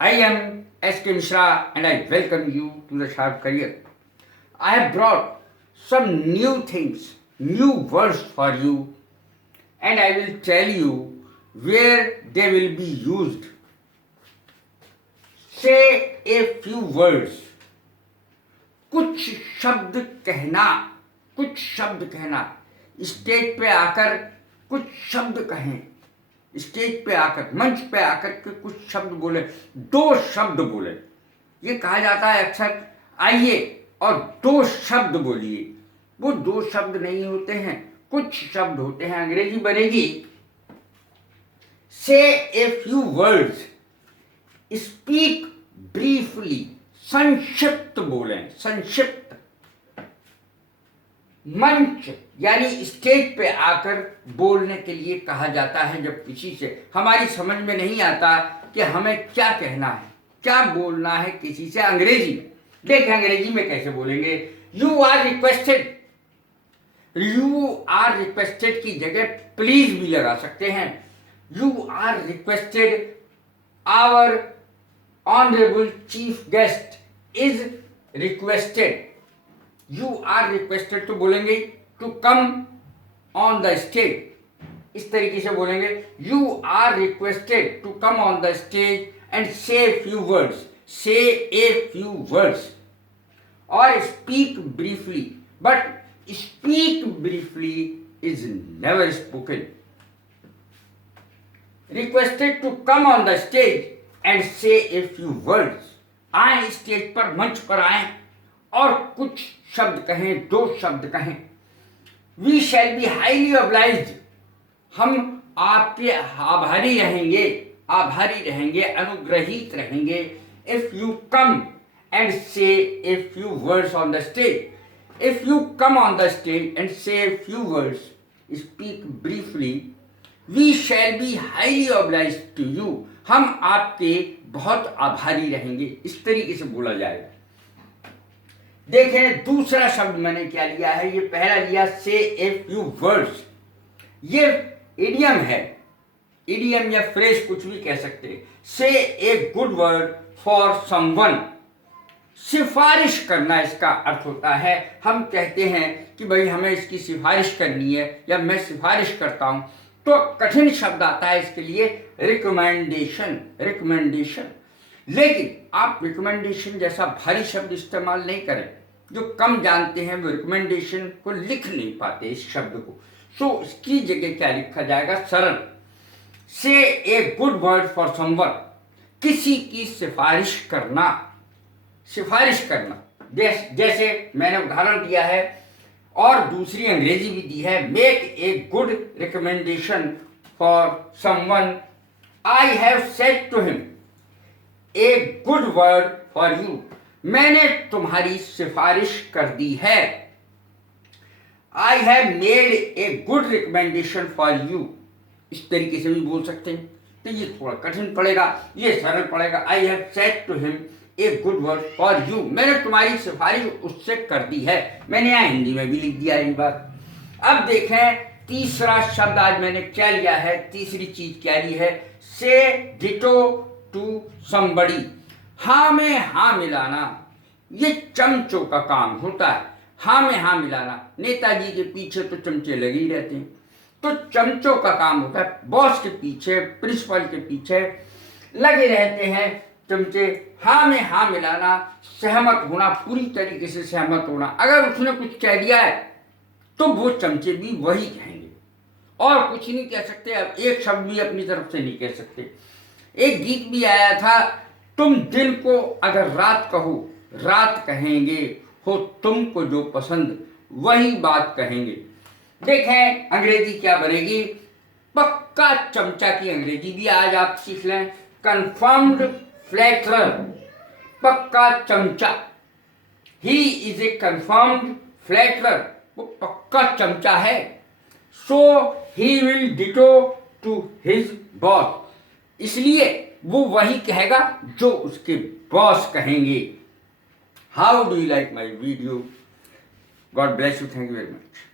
I am S.K. Mishra and I welcome you to the Sharp Career. I have brought some new things, new words for you, and I will tell you where they will be used. Say a few words. कुछ शब्द कहना stage पे आकर कुछ शब्द कहें, stage पे आकर मंच पे आकर के कुछ शब्द बोले, दो शब्द बोले। ये कहा जाता है अक्सर आइए और दो शब्द बोलिए। वो दो शब्द नहीं होते हैं, कुछ शब्द होते हैं। अंग्रेजी बनेगी से a few words, speak briefly, संक्षिप्त बोलें, संक्षिप्त। मंच यानी स्टेज पे आकर बोलने के लिए कहा जाता है जब किसी से हमारी समझ में नहीं आता कि हमें क्या कहना है, क्या बोलना है किसी से अंग्रेजी में। देखें अंग्रेजी में कैसे बोलेंगे। You are requested, you are requested की जगह प्लीज भी लगा सकते हैं। You are requested, our honourable chief guest is requested. You are requested तो बोलेंगे to come on the stage, इस तरीके से बोलेंगे। You are requested to come on the stage and say few words, say a few words. और speak briefly, but speak briefly is never spoken. Requested to come on the stage and say a few words. आए stage पर, मंच पर आए और कुछ शब्द कहें, दो शब्द कहें। We shall be highly obliged, हम आपके आभारी रहेंगे, अनुग्रहित रहेंगे। If you come and say a few words on the stage, if you come on the stage and say a few words, speak briefly, we shall be highly obliged to you, हम आपके बहुत आभारी रहेंगे। इस तरीके से बोला जाएगा। देखें दूसरा शब्द मैंने क्या लिया है। ये पहला लिया से ए फ्यू वर्ड्स। ये इडियम है, इडियम या फ्रेज कुछ भी कह सकते हैं। से ए गुड वर्ड फॉर समवन, सिफारिश करना इसका अर्थ होता है। हम कहते हैं कि भाई हमें इसकी सिफारिश करनी है या मैं सिफारिश करता हूं, तो कठिन शब्द आता है इसके लिए रिकमेंडेशन, रिकमेंडेशन। लेकिन आप रिकमेंडेशन जैसा भारी शब्द इस्तेमाल नहीं करें। जो कम जानते हैं वो रिकमेंडेशन को लिख नहीं पाते इस शब्द को। सो इसकी जगह क्या लिखा जाएगा, सरल। से ए गुड वर्ड फॉर समवन, किसी की सिफारिश करना, सिफारिश करना। जैसे मैंने उदाहरण दिया है और दूसरी अंग्रेजी भी दी है। Make a good recommendation for someone, I have said to him a good word for you, मैंने तुम्हारी सिफारिश कर दी है। I have made a good recommendation for you, इस तरीके से भी बोल सकते हैं। तो ये थोड़ा कठिन पड़ेगा, ये सरल पड़ेगा। I have said to him a good word for you, मैंने तुम्हारी सिफारिश उससे कर दी है। मैंने यहाँ हिंदी में भी लिख दिया है ये बात। अब देखें तीसरा शब्द आज मैंने क्या लिया है, तीसरी चीज क्या ली है। से डिटो टू समबडी, हाँ में हाँ मिलाना। ये चमचों का काम होता है, हाँ में हाँ मिलाना। नेताजी के पीछे तो चमचे लगे ही रहते हैं, तो चमचों का काम होता है। बॉस के पीछे, प्रिंसिपल के पीछे लगे रहते हैं चमचे। हाँ में हाँ मिलाना, सहमत होना, पूरी तरीके से सहमत होना। अगर उसने कुछ कह दिया है तो वो चमचे भी वही कहेंगे और कुछ नहीं कह सकते। अब एक शब्द भी अपनी तरफ से नहीं कह सकते। एक गीत भी आया था, तुम दिन को अगर रात कहो रात कहेंगे, हो तुमको जो पसंद वही बात कहेंगे। देखें अंग्रेजी क्या बनेगी। पक्का चमचा की अंग्रेजी भी आज आप सीख लें। कंफर्म्ड फ्लैटरर, पक्का चमचा। He is a confirmed flatterer, वो पक्का चमचा है। So he will ditto to his boss, इसलिए वो वही कहेगा जो उसके बॉस कहेंगे। How do you like my video? God bless you, thank you very much.